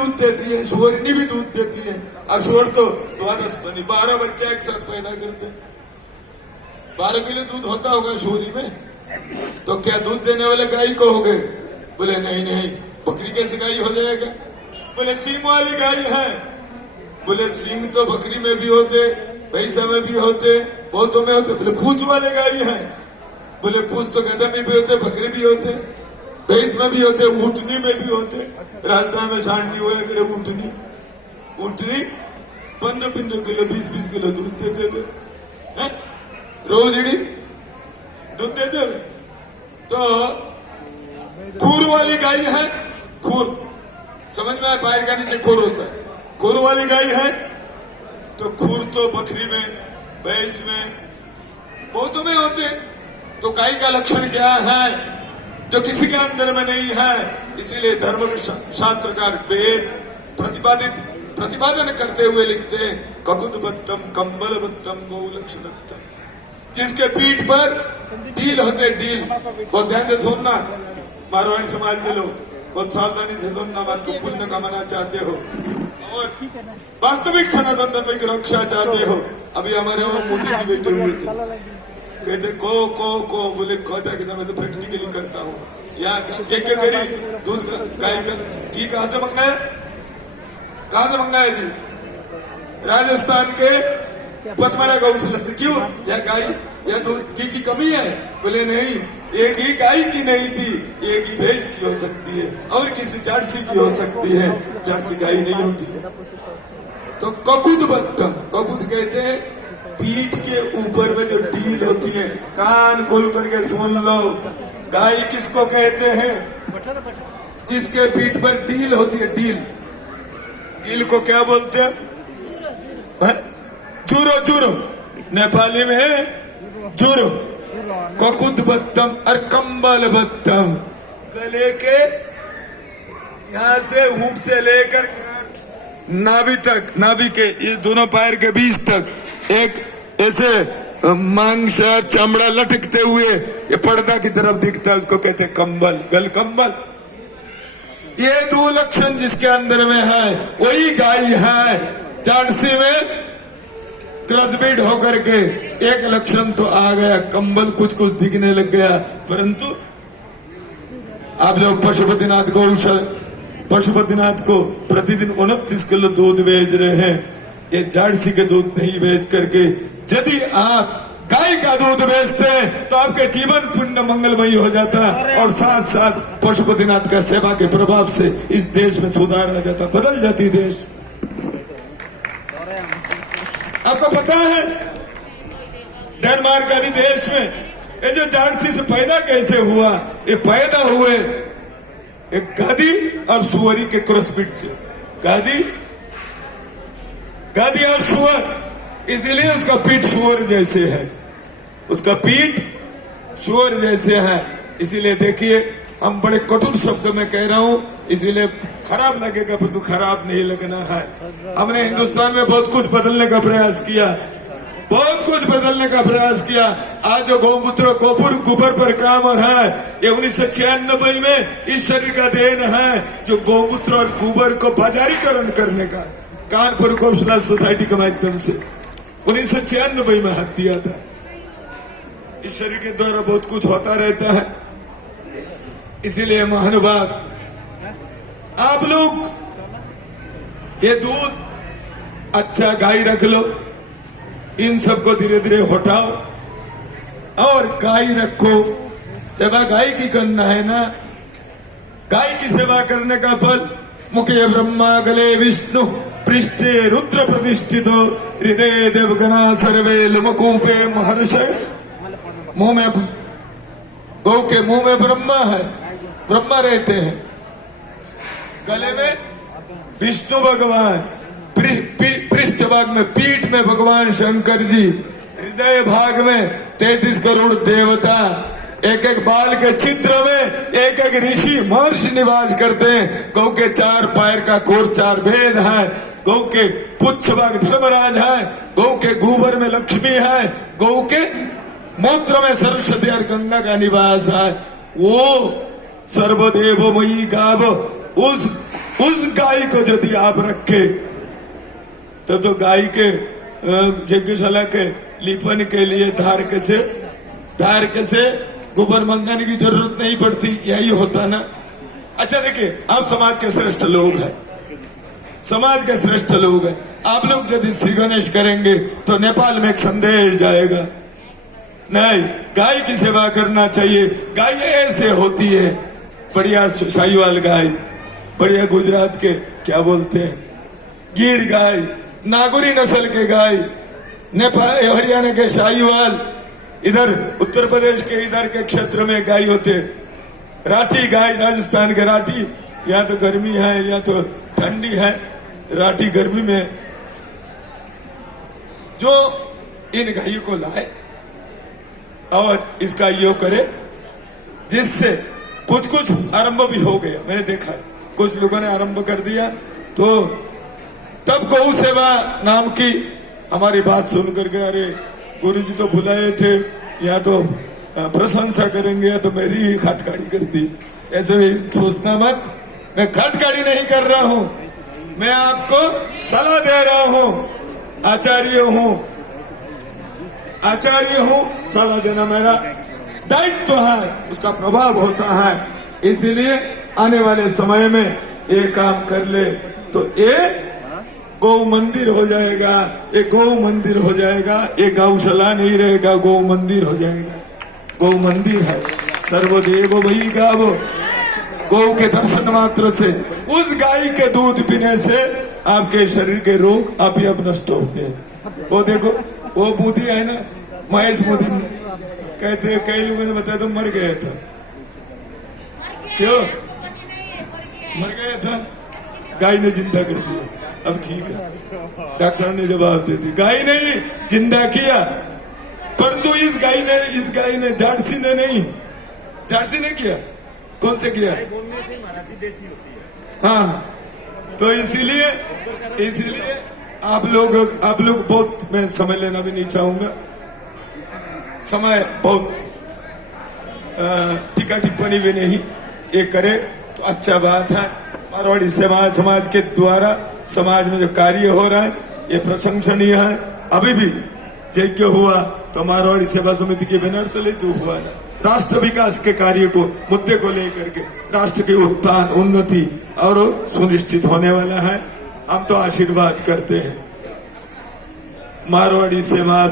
दूध देती है, सुअरनी भी दूध देती है। और सुअर तो 12 बच्चा एक साथ पैदा करते हैं। 12 किलो दूध होता होगा सुअरी में। तो क्या दूध देने वाले गाय को हो गए? बोले नहीं नहीं, बकरी कैसे गाय हो जाएगा? बोले सींग वाली गाय है। बोले सींग तो बकरी में भी होते, भैंसा में भी होते, बहुतों में होते। बोले पूंछ वाले गाय है। बोले पूंछ तो गधा में भी होते, बकरी भी होते, भैंस में भी होते, ऊँटनी में भी होते। राजस्थान में सांडनी हुआ करे ऊँटनी 15-15 किलो 20-20 किलो दूध देते थे, रोजड़ी दूध देते। तो खूर वाली गाय है। खूर समझ में आया? पैर का नीचे खूर होता है। खूर वाली गाय है। तो खूर तो बकरी में, भैंस में, बहुतों में होते। तो गाय का लक्षण क्या है जो किसी के अंदर में नहीं है? इसीलिए धर्म शास्त्रकार वेद प्रतिपादन करते हुए लिखते हैं, ककुदबत्तम कंबलबत्तम गौलक्षणत्तम। जिसके पीठ पर डील होते, डील, बहुत ध्यान से सुनना मारवाड़ी समाज के लोग, बहुत सावधानी से सुनना, बात को पुण्य कमाना चाहते हो और वास्तविक सनातन धर्म की रक्षा चाहते हो। अभी हमारे वहां मोदी जी बैठे हुए थे, कहते को बोले कहता कि मैं तो प्रैक्टिकली करता हूँ। यहाँ करी दूध गाय का घी कहाँ से मंगाया? कहाँ से मंगाया जी? राजस्थान के पतमाड़ा गौशाला से। क्यों? यह गाय, यह दूध घी की कमी है? बोले नहीं, ये घी गाय की नहीं थी, ये घी भैंस की हो सकती है और किसी जर्सी की हो सकती है, जर्सी गाय नहीं होती है। तो ककुद बत्तम, ककुद कहते हैं पीठ के ऊपर में जो डील होती है। कान खोल करके सुन लो, गाय किसको कहते हैं? जिसके पीठ पर डील होती है। डील, डील को क्या बोलते हैं? जुरो, जुरो नेपाली में है जुरो। ककुद बत्तम और कंबल बत्तम, गले के यहाँ से हुक से लेकर नाभि तक, नाभि के ये दोनों पैर के बीच तक एक ऐसे मांस और चमड़ा लटकते हुए ये पर्दा की तरफ दिखता है, उसको कहते हैं कंबल, गल कंबल। ये 2 लक्षण जिसके अंदर में है वही गाय है। जर्सी में क्रॉसब्रीड होकर के एक लक्षण तो आ गया, कंबल कुछ कुछ दिखने लग गया। परंतु आप लोग पशुपतिनाथ को प्रतिदिन 29 किलो दूध बेच रहे हैं। ये जर्सी के दूध नहीं बेच करके यदि आप गाय का दूध बेचते हैं तो आपके जीवन पुण्य मंगलमयी हो जाता और साथ साथ पशुपतिनाथ का सेवा के प्रभाव से इस देश में सुधार आ जाता, बदल जाती देश। आपको पता है डेनमार्क आदि देश में ये जो जर्सी से पैदा कैसे हुआ? ये पैदा हुए एक गादी और सुअरी के क्रॉसब्रीड से। गादी और सुअर, इसीलिए उसका पीठ सुअर जैसे है, उसका पीठ सुअर जैसे है। इसीलिए देखिए, हम बड़े कठोर शब्द में कह रहा हूँ, इसीलिए खराब लगेगा पर तो खराब नहीं लगना है। हमने हिंदुस्तान में बहुत कुछ बदलने का प्रयास किया, बहुत कुछ बदलने का प्रयास किया। आज जो गौमूत्र गोबर पर काम हो रहा है, ये 1996 में इस शरीर का देन है जो गौमूत्र और गोबर को बाजारीकरण करने का कानपुर गौशाला सोसाइटी के माध्यम से 1996 में हाथ दिया था। इस शरीर के द्वारा बहुत कुछ होता रहता है। इसीलिए महानुभाव, आप लोग ये दूध अच्छा गाय रख लो, इन सबको धीरे धीरे हटाओ और गाय रखो। सेवा गाय की करना है ना। गाय की सेवा करने का फल, मुखे ब्रह्मा गले विष्णु पृष्ठे रुद्र प्रतिष्ठितो हृदय देवगना सर्वे लुमकूपे महर्षि। मुंह में, गौ के मुंह में ब्रह्मा है, ब्रह्मा रहते हैं। गले में विष्णु भगवान, पृष्ठ भाग में, पीठ में भगवान शंकर जी, हृदय भाग में 33 करोड़ देवता, एक एक बाल के छिद्र में एक एक ऋषि महर्षि निवास करते हैं। गौ के 4 पैर का कोर 4 भेद है। गौ के पुच्छ भाग धर्मराज है, गौ के गोबर में लक्ष्मी है, गौ के मूत्र में सरस्वती और गंगा का निवास है। वो सर्वदेवमयी गाव, उस गाय को यदि आप रखे तो गाय के यज्ञशाला के लिपन के लिए धार कैसे गोबर मंगाने की जरूरत नहीं पड़ती, यही होता ना। अच्छा देखिए, आप समाज के श्रेष्ठ लोग हैं, समाज के श्रेष्ठ लोग हैं। आप लोग यदि श्री गणेश करेंगे तो नेपाल में एक संदेश जाएगा, नहीं गाय की सेवा करना चाहिए। गाय ऐसे होती है, बढ़िया साहिवाल गाय, बढ़िया गुजरात के क्या बोलते हैं गिर गाय, नागौरी नस्ल के गाय, नेपाल हरियाणा के साहिवाल, इधर उत्तर प्रदेश के इधर के क्षेत्र में गाय होते, राठी गाय, राजस्थान के राठी, या तो गर्मी है या तो ठंडी है, राठी गर्मी में जो इन गायों को लाए और इसका योग करे, जिससे कुछ आरंभ भी हो गया। मैंने देखा कुछ लोगों ने आरंभ कर दिया, तो तब गौ सेवा नाम की हमारी बात सुन करके अरे गुरुजी तो बुलाए थे, या तो प्रशंसा करेंगे या तो मेरी ही खटकाड़ी कर दी। ऐसे भी सोचना मत, मैं खटकाड़ी नहीं कर रहा हूं, मैं आपको सलाह दे रहा हूं, आचार्य हूं, सलाह देना मेरा दायित्व है, उसका प्रभाव होता है। इसीलिए आने वाले समय में ये काम कर ले तो ये गौ मंदिर हो जाएगा, ये गौ मंदिर हो जाएगा, ये गौशाला नहीं रहेगा, गौ मंदिर हो जाएगा। गौ मंदिर है, सर्वदेव वही गावो, गौ के दर्शन मात्र से, उस गाय के दूध पीने से आपके शरीर के रोग आप ही आप नष्ट होते हैं। वो देखो, वो मोदी है ना, महेश मोदी, कहते कई लोगों ने बताया तो मर गया था, क्यों मर गया था? गाय ने जिंदा कर दिया। अब ठीक है, डॉक्टर ने जवाब दे दी, गाय नहीं जिंदा किया, परंतु इस गाय ने झांसी ने नहीं, झांसी ने किया, कौन से किया? हाँ, तो इसीलिए आप लोग बहुत, मैं समय लेना भी नहीं चाहूंगा, समय बहुत टीका टिप्पणी भी नहीं, ये करे तो अच्छा बात है। मारवाड़ी समाज के द्वारा समाज में जो कार्य हो रहा है ये प्रशंसनीय है। अभी भी यज्ञ हुआ तो मारवाड़ी सेवा समिति के बैनर तले तो हुआ ना, राष्ट्र विकास के कार्य को, मुद्दे को लेकर के राष्ट्र की उत्थान उन्नति और सुनिश्चित होने वाला है। हम तो आशीर्वाद करते हैं। मारवाड़ी सेवा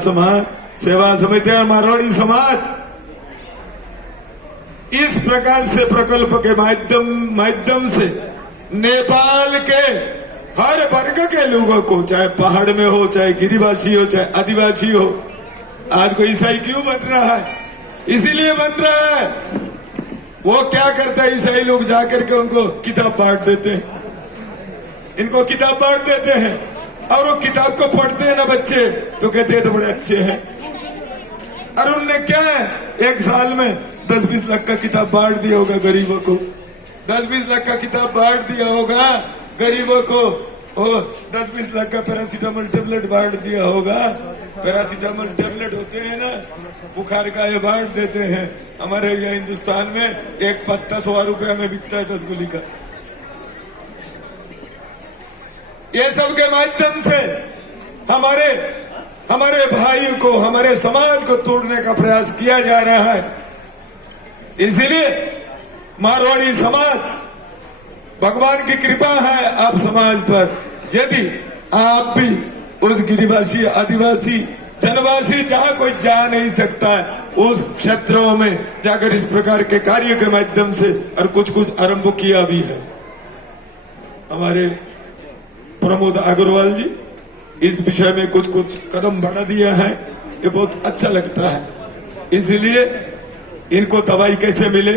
समिति और मारवाड़ी समाज इस प्रकार से प्रकल्प के माध्यम से नेपाल के हर वर्ग के लोगों को, चाहे पहाड़ में हो, चाहे गिरिवासी हो, चाहे आदिवासी हो, आज को ईसाई क्यों बन रहा है? इसीलिए बन रहा है। वो क्या करता है, ईसाई लोग जाकर के उनको किताब बांट देते हैं, इनको किताब बांट देते हैं, और वो किताब को पढ़ते हैं ना बच्चे तो कहते हैं तो बड़े अच्छे हैं। और उनने क्या है, एक साल में 10-20 लाख का किताब बांट दिया होगा गरीबों को, 10-20 लाख का किताब बांट दिया होगा गरीबों को, और 10-20 लाख का पैरासीटामोल टेबलेट बांट दिया होगा। पैरासीटामोल टेबलेट होते हैं ना, बुखार का, ये बांट देते हैं। हमारे यहाँ हिंदुस्तान में एक पत्ता 100 रुपया में बिकता है, 10 गोली का। ये सब के माध्यम से हमारे भाई को, हमारे समाज को तोड़ने का प्रयास किया जा रहा है। इसीलिए मारवाड़ी समाज, भगवान की कृपा है आप समाज पर, यदि आप भी उस गिरिवासी, आदिवासी, जनवासी, जहां कोई जा नहीं सकता है, उस क्षेत्रों में जाकर इस प्रकार के कार्य के माध्यम से और कुछ आरंभ किया भी है। हमारे प्रमोद अग्रवाल जी इस विषय में कुछ कदम बढ़ा दिया है, ये बहुत अच्छा लगता है। इसलिए इनको दवाई कैसे मिले,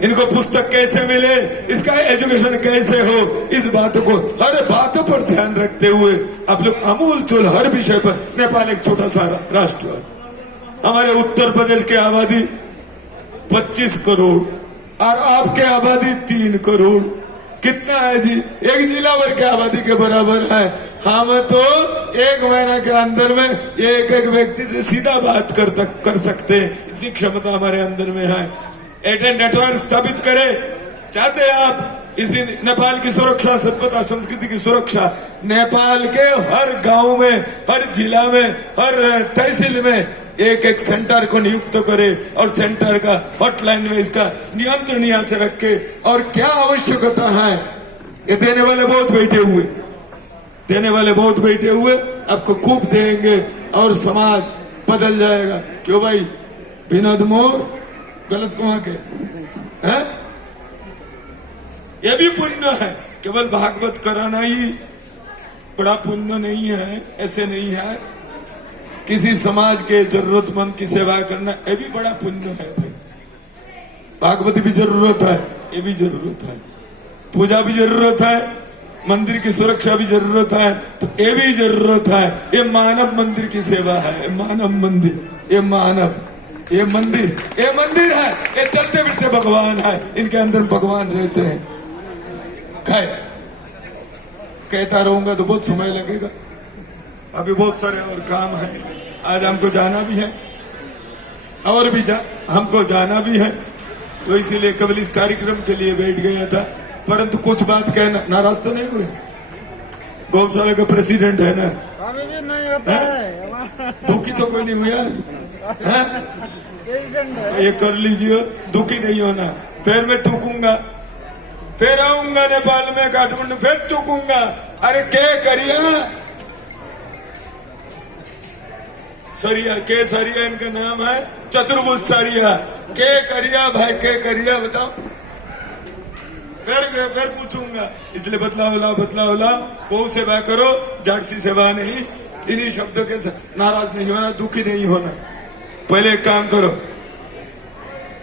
इनको पुस्तक कैसे मिले, इसका एजुकेशन कैसे हो, इस बात को, हर बातों पर ध्यान रखते हुए आप लोग अमूल चूल हर विषय पर, नेपाल एक छोटा सा राष्ट्र है, हमारे उत्तर प्रदेश की आबादी 25 करोड़ और आपके आबादी 3 करोड़, कितना है जी? एक जिला भर के आबादी के बराबर है। हम तो 1 महीना के अंदर में एक व्यक्ति से सीधा बात कर सकते हैं, इतनी क्षमता हमारे अंदर में है। एयरटेल नेटवर्क स्थापित करे, चाहते हैं आप इसी नेपाल की सुरक्षा, सभ्यता, संस्कृति की सुरक्षा, नेपाल के हर गांव में, हर जिला में, हर तहसील में एक एक सेंटर को नियुक्त करे और सेंटर का हॉटलाइन में इसका नियंत्रण यहाँ से रखे। और क्या आवश्यकता है, ये देने वाले बहुत बैठे हुए, देने वाले बहुत बैठे हुए, आपको खूब देंगे और समाज बदल जाएगा। क्यों भाई, विनोद मोर गलत कहाँ के हैं? ये भी पुण्य है, केवल भागवत कराना ही बड़ा पुण्य नहीं है, ऐसे नहीं है। किसी समाज के जरूरतमंद की सेवा करना ये भी बड़ा पुण्य है भाई। भागवत भी जरूरत है, ये भी जरूरत है, पूजा भी जरूरत है, मंदिर की सुरक्षा भी जरूरत है, तो ये भी जरूरत है। ये मानव मंदिर की सेवा है, मानव मंदिर, ये मानव, ये मंदिर है, ये चलते फिरते भगवान है, इनके अंदर भगवान रहते हैं। खैर, कहता रहूंगा तो बहुत समय लगेगा, अभी बहुत सारे और काम है, आज हमको जाना भी है और भी हमको जाना भी है, तो इसीलिए केवल इस कार्यक्रम के लिए बैठ गया था। परंतु कुछ बात कहना, नाराज तो नहीं हुए? गौशाला का प्रेसिडेंट है ना, अभी भी नहीं होता है। दुखी तो कोई नहीं हुआ है? तो ये कर लीजिए, दुखी नहीं होना। फिर मैं ठूकूंगा, फिर आऊंगा नेपाल में, काठमांडू, फिर ठूकूंगा। अरे क्या करिया सरिया, के सरिया इनका नाम है, चतुर्भुज सरिया, के करिया भाई, के करिया बताओ। फिर पूछूंगा, इसलिए बदलाव लाओ, गौ सेवा करो, जाटसी सेवा नहीं। इन्हीं शब्दों के नाराज नहीं होना, दुखी नहीं होना। पहले एक काम करो,